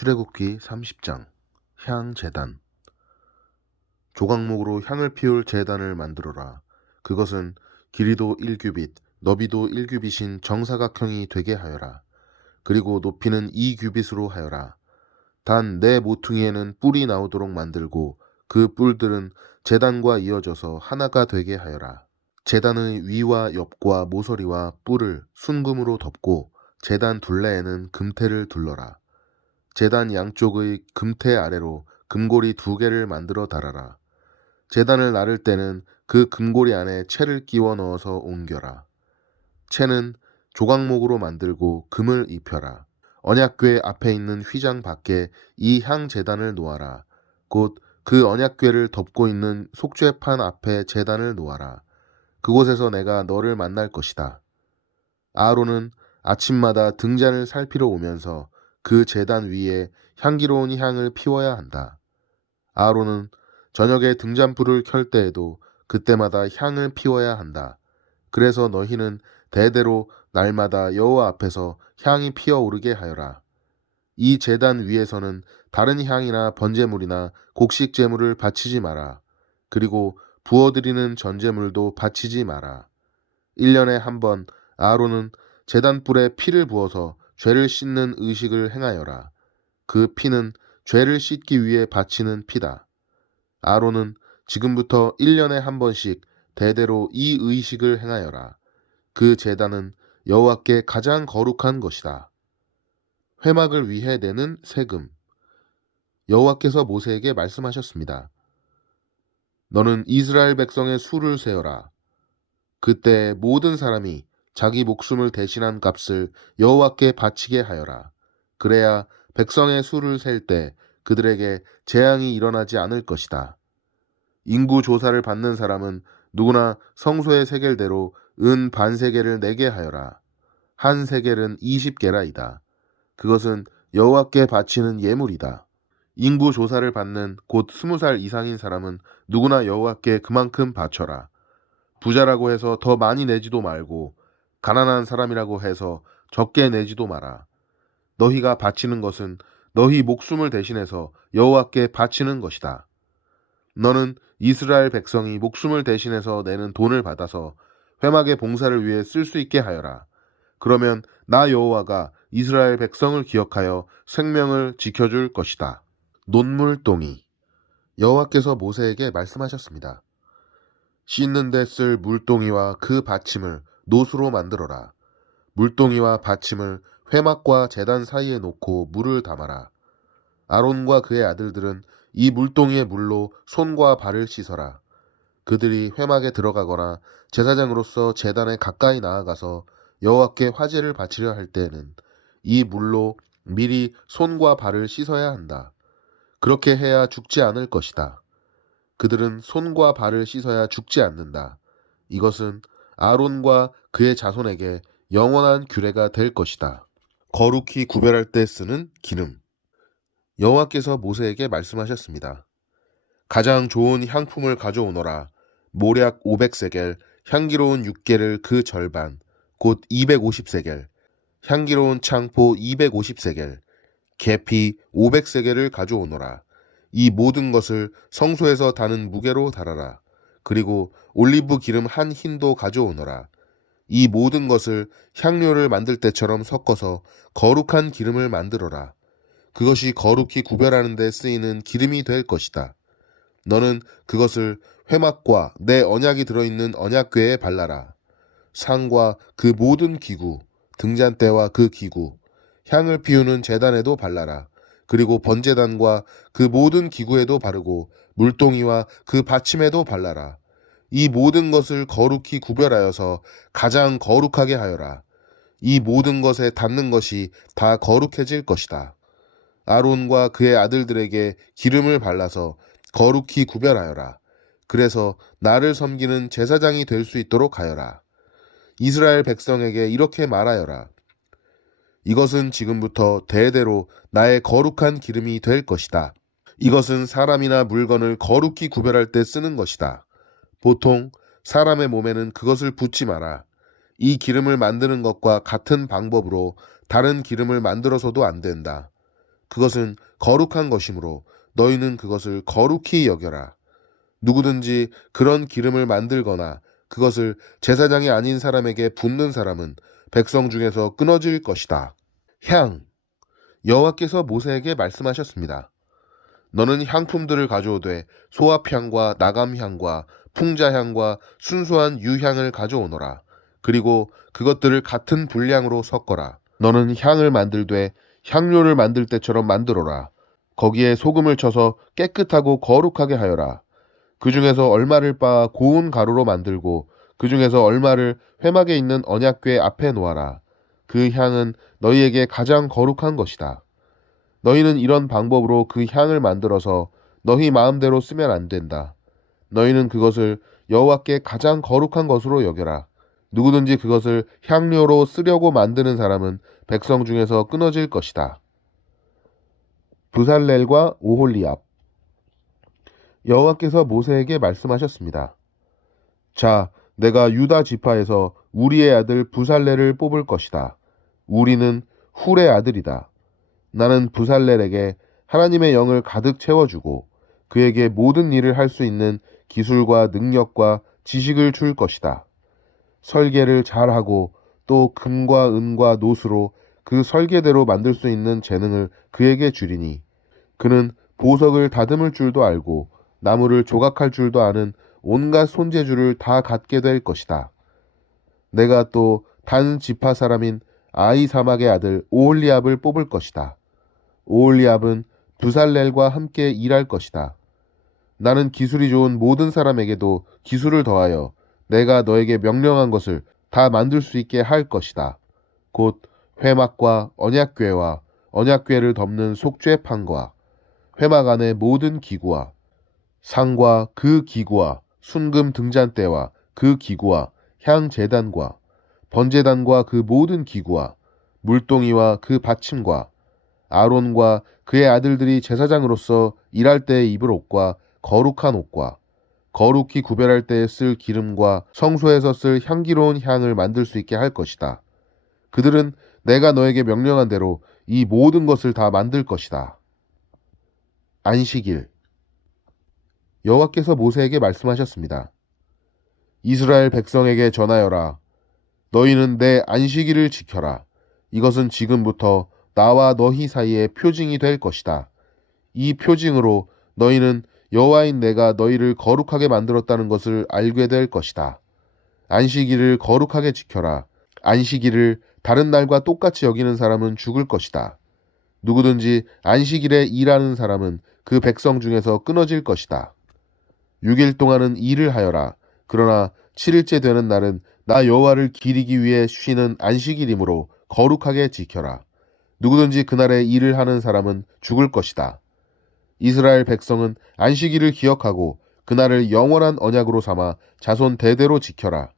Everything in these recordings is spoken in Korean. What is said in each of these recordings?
출애굽기 30장 향제단. 조각목으로 향을 피울 제단을 만들어라. 그것은 길이도 1규빗, 너비도 1규빗인 정사각형이 되게 하여라. 그리고 높이는 2규빗으로 하여라. 단 내 모퉁이에는 뿔이 나오도록 만들고 그 뿔들은 제단과 이어져서 하나가 되게 하여라. 제단의 위와 옆과 모서리와 뿔을 순금으로 덮고 제단 둘레에는 금테를 둘러라. 제단 양쪽의 금테 아래로 금고리 2개를 만들어 달아라. 제단을 나를 때는 그 금고리 안에 채를 끼워 넣어서 옮겨라. 채는 조각목으로 만들고 금을 입혀라. 언약궤 앞에 있는 휘장 밖에 이 향제단을 놓아라. 곧 그 언약궤를 덮고 있는 속죄판 앞에 제단을 놓아라. 그곳에서 내가 너를 만날 것이다. 아론은 아침마다 등잔을 살피러 오면서 그 제단 위에 향기로운 향을 피워야 한다. 아론은 저녁에 등잔불을 켤 때에도 그때마다 향을 피워야 한다. 그래서 너희는 대대로 날마다 여호와 앞에서 향이 피어오르게 하여라. 이 제단 위에서는 다른 향이나 번제물이나 곡식 제물을 바치지 마라. 그리고 부어드리는 전제물도 바치지 마라. 1년에 한 번 아론은 제단불에 피를 부어서 죄를 씻는 의식을 행하여라. 그 피는 죄를 씻기 위해 바치는 피다. 아론은 지금부터 1년에 한 번씩 대대로 이 의식을 행하여라. 그 제단은 여호와께 가장 거룩한 것이다. 회막을 위해 내는 세금. 여호와께서 모세에게 말씀하셨습니다. 너는 이스라엘 백성의 수를 세어라. 그때 모든 사람이 자기 목숨을 대신한 값을 여호와께 바치게 하여라. 그래야 백성의 수를 셀 때 그들에게 재앙이 일어나지 않을 것이다. 인구 조사를 받는 사람은 누구나 성소의 세겔대로 은 반세겔을 내게 하여라. 한 세겔은 20게라이다. 그것은 여호와께 바치는 예물이다. 인구 조사를 받는 곧 20살 이상인 사람은 누구나 여호와께 그만큼 바쳐라. 부자라고 해서 더 많이 내지도 말고 가난한 사람이라고 해서 적게 내지도 마라. 너희가 바치는 것은 너희 목숨을 대신해서 여호와께 바치는 것이다. 너는 이스라엘 백성이 목숨을 대신해서 내는 돈을 받아서 회막의 봉사를 위해 쓸 수 있게 하여라. 그러면 나 여호와가 이스라엘 백성을 기억하여 생명을 지켜줄 것이다. 논물동이. 여호와께서 모세에게 말씀하셨습니다. 씻는 데 쓸 물동이와 그 받침을 노수로 만들어라. 물동이와 받침을 회막과 제단 사이에 놓고 물을 담아라. 아론과 그의 아들들은 이 물동이의 물로 손과 발을 씻어라. 그들이 회막에 들어가거나 제사장으로서 제단에 가까이 나아가서 여호와께 화제를 바치려 할 때에는 이 물로 미리 손과 발을 씻어야 한다. 그렇게 해야 죽지 않을 것이다. 그들은 손과 발을 씻어야 죽지 않는다. 이것은 아론과 그의 자손에게 영원한 규례가 될 것이다. 거룩히 구별할 때 쓰는 기름. 여호와께서 모세에게 말씀하셨습니다. 가장 좋은 향품을 가져오너라. 모략 500세겔, 향기로운 육개를 그 절반, 곧 250세겔, 향기로운 창포 250세겔, 계피 500세겔을 가져오너라. 이 모든 것을 성소에서 다는 무게로 달아라. 그리고 올리브 기름 한 흰도 가져오너라. 이 모든 것을 향료를 만들 때처럼 섞어서 거룩한 기름을 만들어라. 그것이 거룩히 구별하는 데 쓰이는 기름이 될 것이다. 너는 그것을 회막과 내 언약이 들어있는 언약궤에 발라라. 상과 그 모든 기구, 등잔대와 그 기구, 향을 피우는 제단에도 발라라. 그리고 번제단과 그 모든 기구에도 바르고 물동이와 그 받침에도 발라라. 이 모든 것을 거룩히 구별하여서 가장 거룩하게 하여라. 이 모든 것에 닿는 것이 다 거룩해질 것이다. 아론과 그의 아들들에게 기름을 발라서 거룩히 구별하여라. 그래서 나를 섬기는 제사장이 될 수 있도록 하여라. 이스라엘 백성에게 이렇게 말하여라. 이것은 지금부터 대대로 나의 거룩한 기름이 될 것이다. 이것은 사람이나 물건을 거룩히 구별할 때 쓰는 것이다. 보통 사람의 몸에는 그것을 붓지 마라. 이 기름을 만드는 것과 같은 방법으로 다른 기름을 만들어서도 안 된다. 그것은 거룩한 것이므로 너희는 그것을 거룩히 여겨라. 누구든지 그런 기름을 만들거나 그것을 제사장이 아닌 사람에게 붓는 사람은 백성 중에서 끊어질 것이다. 향. 여호와께서 모세에게 말씀하셨습니다. 너는 향품들을 가져오되 소합향과 나감향과 풍자향과 순수한 유향을 가져오너라. 그리고 그것들을 같은 분량으로 섞어라. 너는 향을 만들되 향료를 만들 때처럼 만들어라. 거기에 소금을 쳐서 깨끗하고 거룩하게 하여라. 그 중에서 얼마를 빻아 고운 가루로 만들고 그 중에서 얼마를 회막에 있는 언약궤 앞에 놓아라. 그 향은 너희에게 가장 거룩한 것이다. 너희는 이런 방법으로 그 향을 만들어서 너희 마음대로 쓰면 안 된다. 너희는 그것을 여호와께 가장 거룩한 것으로 여겨라. 누구든지 그것을 향료로 쓰려고 만드는 사람은 백성 중에서 끊어질 것이다. 부살렐과 오홀리압. 여호와께서 모세에게 말씀하셨습니다. 자, 내가 유다 지파에서 우리의 아들 부살렐을 뽑을 것이다. 우리는 훌의 아들이다. 나는 부살렐에게 하나님의 영을 가득 채워주고 그에게 모든 일을 할 수 있는 기술과 능력과 지식을 줄 것이다. 설계를 잘하고 또 금과 은과 노수로 그 설계대로 만들 수 있는 재능을 그에게 주리니 그는 보석을 다듬을 줄도 알고 나무를 조각할 줄도 아는 온갖 손재주를 다 갖게 될 것이다. 내가 또 단 지파 사람인 아이사막의 아들 오홀리압을 뽑을 것이다. 오홀리압은 부살렐과 함께 일할 것이다. 나는 기술이 좋은 모든 사람에게도 기술을 더하여 내가 너에게 명령한 것을 다 만들 수 있게 할 것이다. 곧 회막과 언약궤와 언약궤를 덮는 속죄판과 회막 안의 모든 기구와 상과 그 기구와 순금 등잔대와 그 기구와 향제단과 번제단과 그 모든 기구와 물동이와 그 받침과 아론과 그의 아들들이 제사장으로서 일할 때에 입을 옷과 거룩한 옷과 거룩히 구별할 때에 쓸 기름과 성소에서 쓸 향기로운 향을 만들 수 있게 할 것이다. 그들은 내가 너에게 명령한 대로 이 모든 것을 다 만들 것이다. 안식일. 여호와께서 모세에게 말씀하셨습니다. 이스라엘 백성에게 전하여라. 너희는 내 안식일을 지켜라. 이것은 지금부터 나와 너희 사이에 표징이 될 것이다. 이 표징으로 너희는 여호와인 내가 너희를 거룩하게 만들었다는 것을 알게 될 것이다. 안식일을 거룩하게 지켜라. 안식일을 다른 날과 똑같이 여기는 사람은 죽을 것이다. 누구든지 안식일에 일하는 사람은 그 백성 중에서 끊어질 것이다. 6일 동안은 일을 하여라. 그러나 7일째 되는 날은 나 여호와를 기리기 위해 쉬는 안식일이므로 거룩하게 지켜라. 누구든지 그날에 일을 하는 사람은 죽을 것이다. 이스라엘 백성은 안식일을 기억하고 그날을 영원한 언약으로 삼아 자손 대대로 지켜라.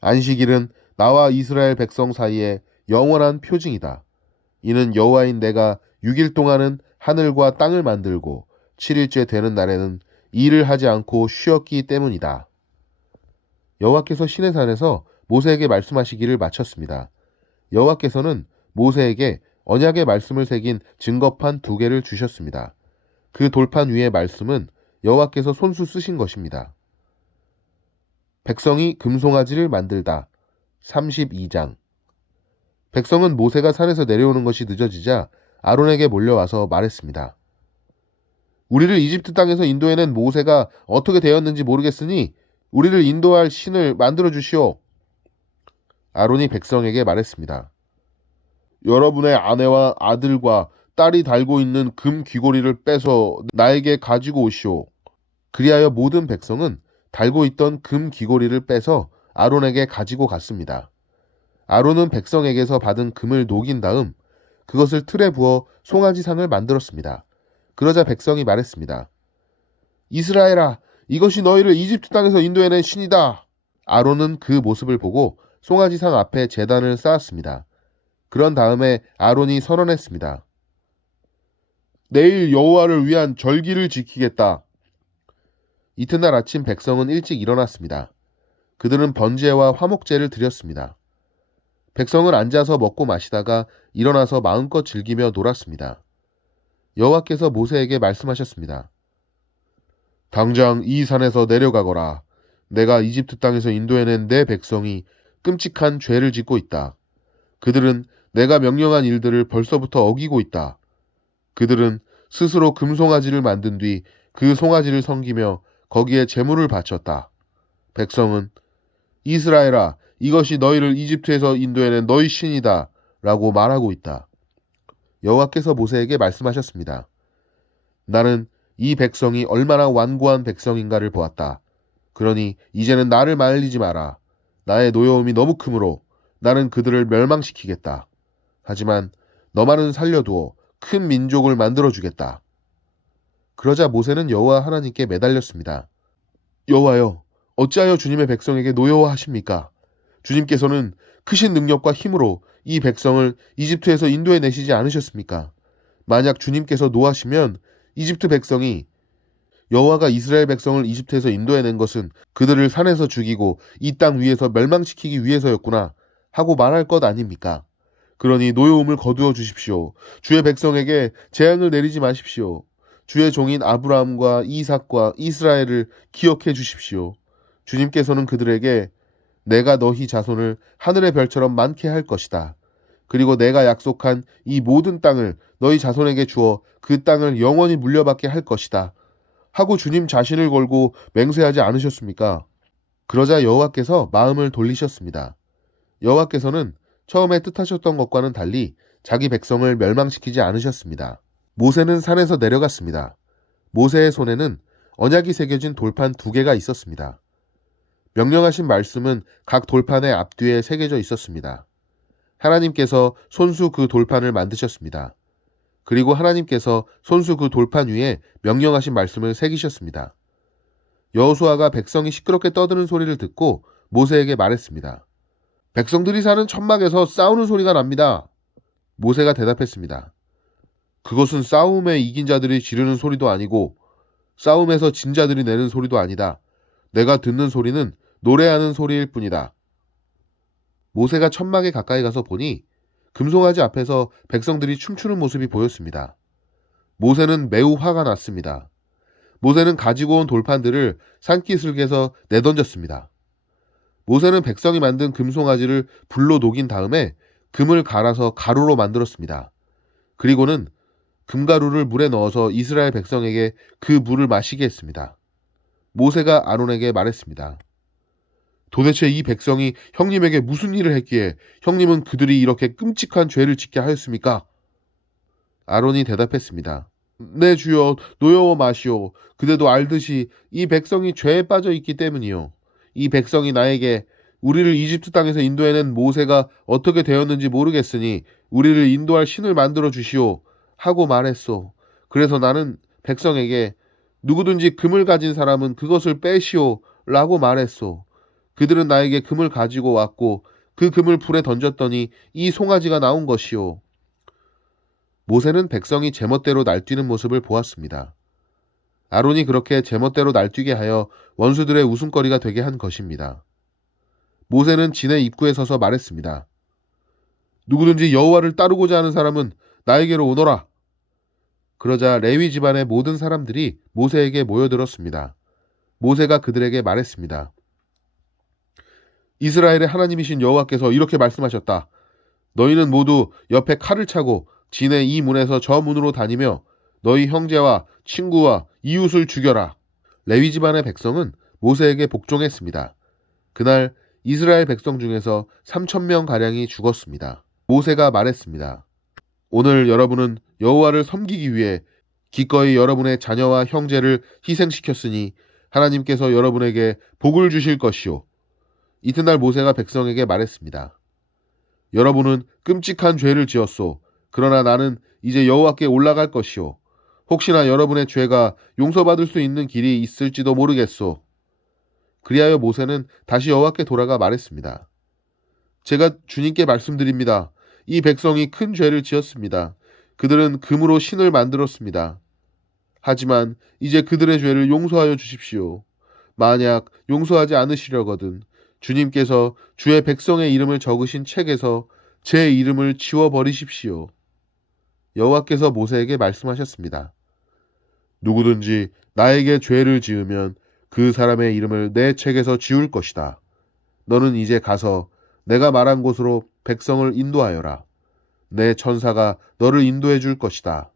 안식일은 나와 이스라엘 백성 사이에 영원한 표징이다. 이는 여호와인 내가 6일 동안은 하늘과 땅을 만들고 7일째 되는 날에는 일을 하지 않고 쉬었기 때문이다. 여호와께서 시내산에서 모세에게 말씀하시기를 마쳤습니다. 여호와께서는 모세에게 언약의 말씀을 새긴 증거판 2개를 주셨습니다. 그 돌판 위의 말씀은 여호와께서 손수 쓰신 것입니다. 백성이 금송아지를 만들다. 32장. 백성은 모세가 산에서 내려오는 것이 늦어지자 아론에게 몰려와서 말했습니다. 우리를 이집트 땅에서 인도해낸 모세가 어떻게 되었는지 모르겠으니 우리를 인도할 신을 만들어 주시오. 아론이 백성에게 말했습니다. 여러분의 아내와 아들과 딸이 달고 있는 금 귀고리를 빼서 나에게 가지고 오시오. 그리하여 모든 백성은 달고 있던 금 귀고리를 빼서 아론에게 가지고 갔습니다. 아론은 백성에게서 받은 금을 녹인 다음 그것을 틀에 부어 송아지상을 만들었습니다. 그러자 백성이 말했습니다. 이스라엘아, 이것이 너희를 이집트 땅에서 인도해낸 신이다. 아론은 그 모습을 보고 송아지상 앞에 제단을 쌓았습니다. 그런 다음에 아론이 선언했습니다. 내일 여호와를 위한 절기를 지키겠다. 이튿날 아침 백성은 일찍 일어났습니다. 그들은 번제와 화목제를 드렸습니다. 백성은 앉아서 먹고 마시다가 일어나서 마음껏 즐기며 놀았습니다. 여호와께서 모세에게 말씀하셨습니다. 당장 이 산에서 내려가거라. 내가 이집트 땅에서 인도해낸 내 백성이 끔찍한 죄를 짓고 있다. 그들은 내가 명령한 일들을 벌써부터 어기고 있다. 그들은 스스로 금송아지를 만든 뒤 그 송아지를 섬기며 거기에 제물을 바쳤다. 백성은 이스라엘아, 이것이 너희를 이집트에서 인도해낸 너희 신이다 라고 말하고 있다. 여호와께서 모세에게 말씀하셨습니다. 나는 이 백성이 얼마나 완고한 백성인가를 보았다. 그러니 이제는 나를 말리지 마라. 나의 노여움이 너무 크므로 나는 그들을 멸망시키겠다. 하지만 너만은 살려두어 큰 민족을 만들어주겠다. 그러자 모세는 여호와 하나님께 매달렸습니다. 여호와여, 어찌하여 주님의 백성에게 노여워하십니까? 주님께서는 크신 능력과 힘으로 이 백성을 이집트에서 인도해 내시지 않으셨습니까? 만약 주님께서 노하시면 이집트 백성이 여호와가 이스라엘 백성을 이집트에서 인도해낸 것은 그들을 산에서 죽이고 이 땅 위에서 멸망시키기 위해서였구나 하고 말할 것 아닙니까? 그러니 노여움을 거두어 주십시오. 주의 백성에게 재앙을 내리지 마십시오. 주의 종인 아브라함과 이삭과 이스라엘을 기억해 주십시오. 주님께서는 그들에게 내가 너희 자손을 하늘의 별처럼 많게 할 것이다. 그리고 내가 약속한 이 모든 땅을 너희 자손에게 주어 그 땅을 영원히 물려받게 할 것이다. 하고 주님 자신을 걸고 맹세하지 않으셨습니까? 그러자 여호와께서 마음을 돌리셨습니다. 여호와께서는 처음에 뜻하셨던 것과는 달리 자기 백성을 멸망시키지 않으셨습니다. 모세는 산에서 내려갔습니다. 모세의 손에는 언약이 새겨진 돌판 2개가 있었습니다. 명령하신 말씀은 각 돌판의 앞뒤에 새겨져 있었습니다. 하나님께서 손수 그 돌판을 만드셨습니다. 그리고 하나님께서 손수 그 돌판 위에 명령하신 말씀을 새기셨습니다. 여호수아가 백성이 시끄럽게 떠드는 소리를 듣고 모세에게 말했습니다. 백성들이 사는 천막에서 싸우는 소리가 납니다. 모세가 대답했습니다. 그것은 싸움에 이긴 자들이 지르는 소리도 아니고 싸움에서 진 자들이 내는 소리도 아니다. 내가 듣는 소리는 노래하는 소리일 뿐이다. 모세가 천막에 가까이 가서 보니 금송아지 앞에서 백성들이 춤추는 모습이 보였습니다. 모세는 매우 화가 났습니다. 모세는 가지고 온 돌판들을 산기슭에서 내던졌습니다. 모세는 백성이 만든 금송아지를 불로 녹인 다음에 금을 갈아서 가루로 만들었습니다. 그리고는 금가루를 물에 넣어서 이스라엘 백성에게 그 물을 마시게 했습니다. 모세가 아론에게 말했습니다. 도대체 이 백성이 형님에게 무슨 일을 했기에 형님은 그들이 이렇게 끔찍한 죄를 짓게 하였습니까? 아론이 대답했습니다. 네 주여, 노여워 마시오. 그대도 알듯이 이 백성이 죄에 빠져 있기 때문이요. 이 백성이 나에게 우리를 이집트 땅에서 인도해낸 모세가 어떻게 되었는지 모르겠으니 우리를 인도할 신을 만들어 주시오 하고 말했소. 그래서 나는 백성에게 누구든지 금을 가진 사람은 그것을 빼시오 라고 말했소. 그들은 나에게 금을 가지고 왔고 그 금을 불에 던졌더니 이 송아지가 나온 것이오. 모세는 백성이 제멋대로 날뛰는 모습을 보았습니다. 아론이 그렇게 제멋대로 날뛰게 하여 원수들의 웃음거리가 되게 한 것입니다. 모세는 진의 입구에 서서 말했습니다. 누구든지 여호와를 따르고자 하는 사람은 나에게로 오너라. 그러자 레위 집안의 모든 사람들이 모세에게 모여들었습니다. 모세가 그들에게 말했습니다. 이스라엘의 하나님이신 여호와께서 이렇게 말씀하셨다. 너희는 모두 옆에 칼을 차고 진의 이 문에서 저 문으로 다니며 너희 형제와 친구와 이웃을 죽여라. 레위 집안의 백성은 모세에게 복종했습니다. 그날 이스라엘 백성 중에서 3,000명가량이 죽었습니다. 모세가 말했습니다. 오늘 여러분은 여호와를 섬기기 위해 기꺼이 여러분의 자녀와 형제를 희생시켰으니 하나님께서 여러분에게 복을 주실 것이요. 이튿날 모세가 백성에게 말했습니다. 여러분은 끔찍한 죄를 지었소. 그러나 나는 이제 여호와께 올라갈 것이요. 혹시나 여러분의 죄가 용서받을 수 있는 길이 있을지도 모르겠소. 그리하여 모세는 다시 여호와께 돌아가 말했습니다. 제가 주님께 말씀드립니다. 이 백성이 큰 죄를 지었습니다. 그들은 금으로 신을 만들었습니다. 하지만 이제 그들의 죄를 용서하여 주십시오. 만약 용서하지 않으시려거든 주님께서 주의 백성의 이름을 적으신 책에서 제 이름을 지워버리십시오. 여호와께서 모세에게 말씀하셨습니다. 누구든지 나에게 죄를 지으면 그 사람의 이름을 내 책에서 지울 것이다. 너는 이제 가서 내가 말한 곳으로 백성을 인도하여라. 내 천사가 너를 인도해 줄 것이다.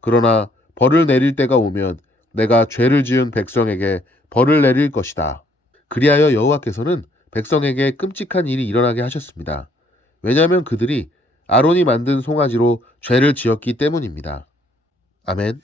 그러나 벌을 내릴 때가 오면 내가 죄를 지은 백성에게 벌을 내릴 것이다. 그리하여 여호와께서는 백성에게 끔찍한 일이 일어나게 하셨습니다. 왜냐하면 그들이 아론이 만든 송아지로 죄를 지었기 때문입니다. 아멘.